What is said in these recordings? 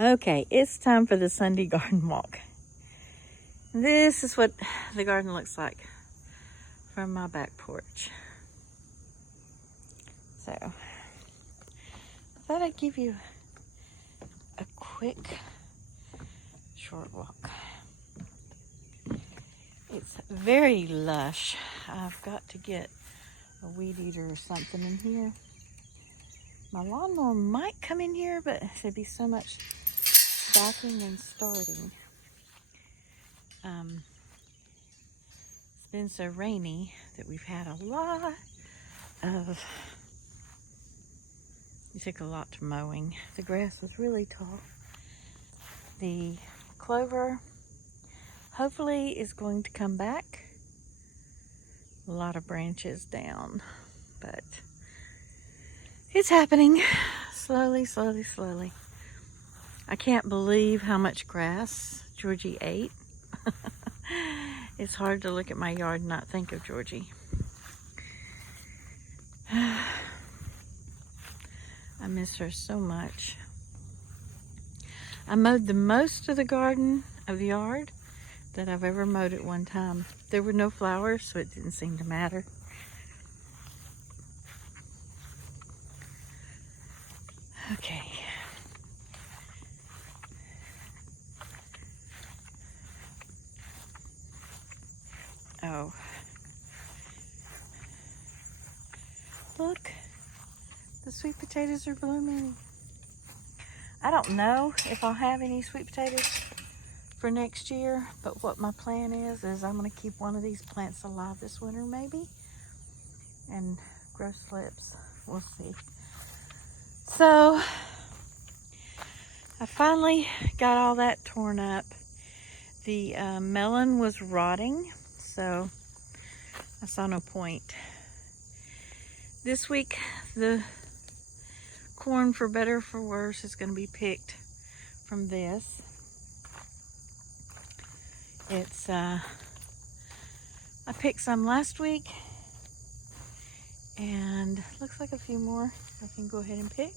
Okay, it's time for the Sunday garden walk. This is what the garden looks like from my back porch. So, I thought I'd give you a quick, short walk. It's very lush. I've got to get a weed eater or something in here. My lawnmower might come in here, but there'd be so much backing and starting. It's been so rainy that we've had a lot of, it took a lot to mowing. The grass was really tall. The clover hopefully is going to come back. A lot of branches down, but it's happening slowly, slowly, slowly. I can't believe how much grass Georgie ate. It's hard to look at my yard and not think of Georgie. I miss her so much. I mowed the most of the garden of the yard that I've ever mowed at one time. There were no flowers, so it didn't seem to matter. Okay. Oh. Look, the sweet potatoes are blooming. I don't know if I'll have any sweet potatoes for next year, but what my plan is I'm going to keep one of these plants alive this winter maybe and grow slips. We'll see. So I finally got all that torn up. The melon was rotting, so I saw no point. This week the corn, for better or for worse, is going to be picked from this. It's I picked some last week, and looks like a few more I can go ahead and pick.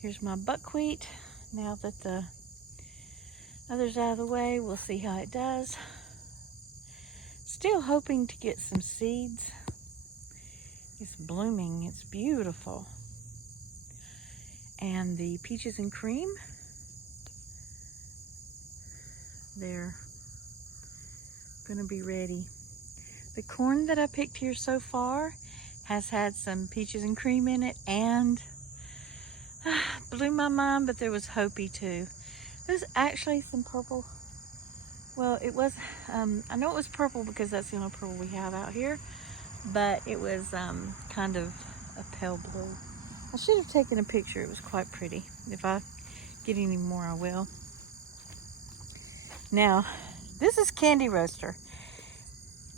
Here's my buckwheat. Now that the other's out of the way, we'll see how it does. Still hoping to get some seeds. It's blooming, it's beautiful. And the peaches and cream, they're gonna be ready. The corn that I picked here so far has had some peaches and cream in it, and blew my mind, but there was Hopi too. There's actually some purple. Well, it was, I know it was purple because that's the only purple we have out here, but it was kind of a pale blue. I should have taken a picture. It was quite pretty. If I get any more, I will. Now, this is candy roaster.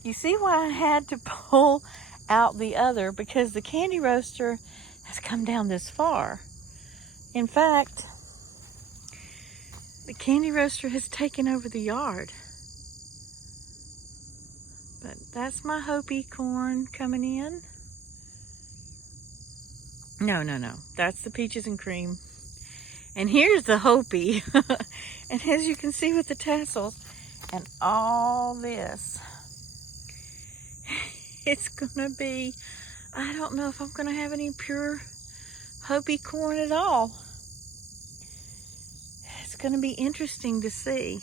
You see why I had to pull out the other? Because the candy roaster has come down this far. In fact, the candy roaster has taken over the yard. But that's my Hopi corn coming in. No. That's the peaches and cream. And here's the Hopi. And as you can see with the tassels and all this, it's gonna be, I don't know if I'm gonna have any pure Hopi corn at all. It's gonna be interesting to see.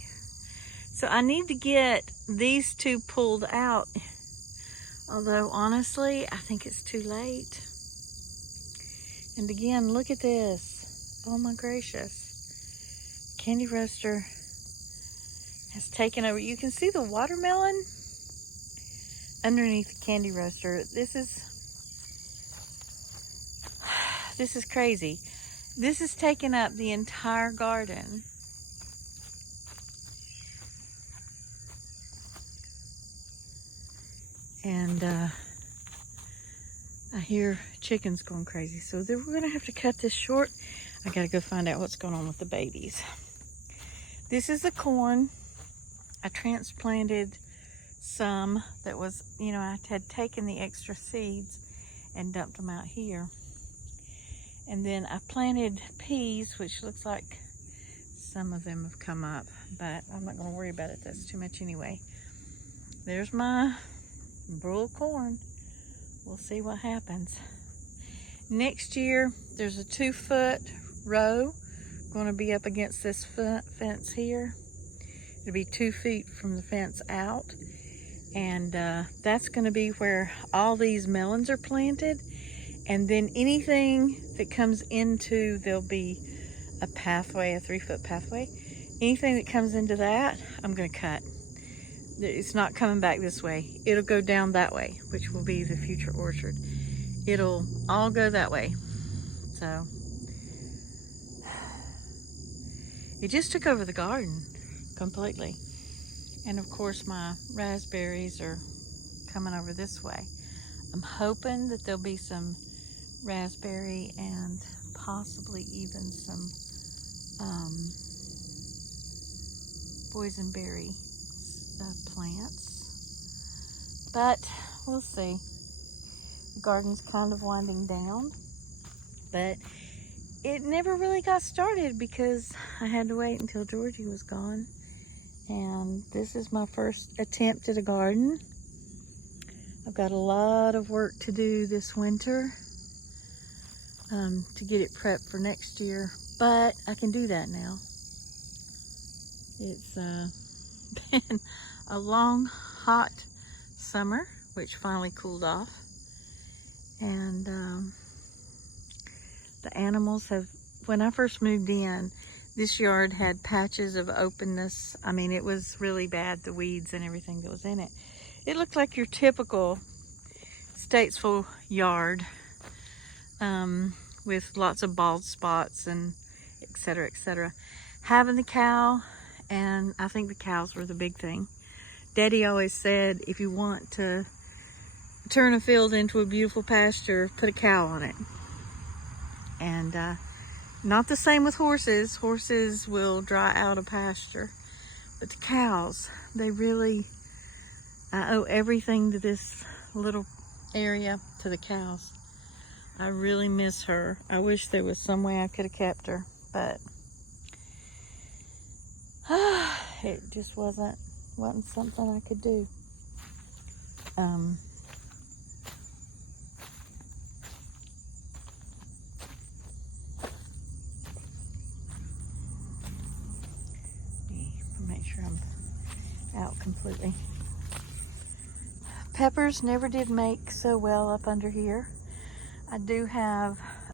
So I need to get these two pulled out. Although honestly, I think it's too late. And again, look at this. Oh my gracious. Candy roaster has taken over. You can see the watermelon underneath the candy roaster. This is crazy. This has taken up the entire garden. And I hear chickens going crazy. So we're gonna have to cut this short. I gotta go find out what's going on with the babies. This is the corn. I transplanted some that was, I had taken the extra seeds and dumped them out here. And then I planted peas, which looks like some of them have come up, but I'm not going to worry about it. That's too much anyway. There's my broiled corn. We'll see what happens. Next year, there's a 2-foot row going to be up against this fence here. It'll be 2 feet from the fence out. And that's going to be where all these melons are planted. And then anything that comes into, there'll be a pathway, a 3-foot pathway. Anything that comes into that, I'm going to cut. It's not coming back this way. It'll go down that way, which will be the future orchard. It'll all go that way. So it just took over the garden completely. And of course my raspberries are coming over this way. I'm hoping that there'll be some raspberry and possibly even some boysenberry plants, but we'll see. The garden's kind of winding down, but it never really got started because I had to wait until Georgie was gone. And this is my first attempt at a garden. I've got a lot of work to do this winter to get it prepped for next year, but I can do that now. It's been a long, hot summer, which finally cooled off. And the animals have, when I first moved in, this yard had patches of openness. I mean, it was really bad, the weeds and everything that was in it. It looked like your typical Statesville yard with lots of bald spots and et cetera, having the cow. And I think the cows were the big thing. Daddy always said, if you want to turn a field into a beautiful pasture, put a cow on it. And not the same with horses. Horses will dry out a pasture. But the cows, they really, I owe everything to this little area, to the cows. I really miss her. I wish there was some way I could have kept her, but it just wasn't something I could do. Make sure I'm out completely. Peppers never did make so well up under here. I do have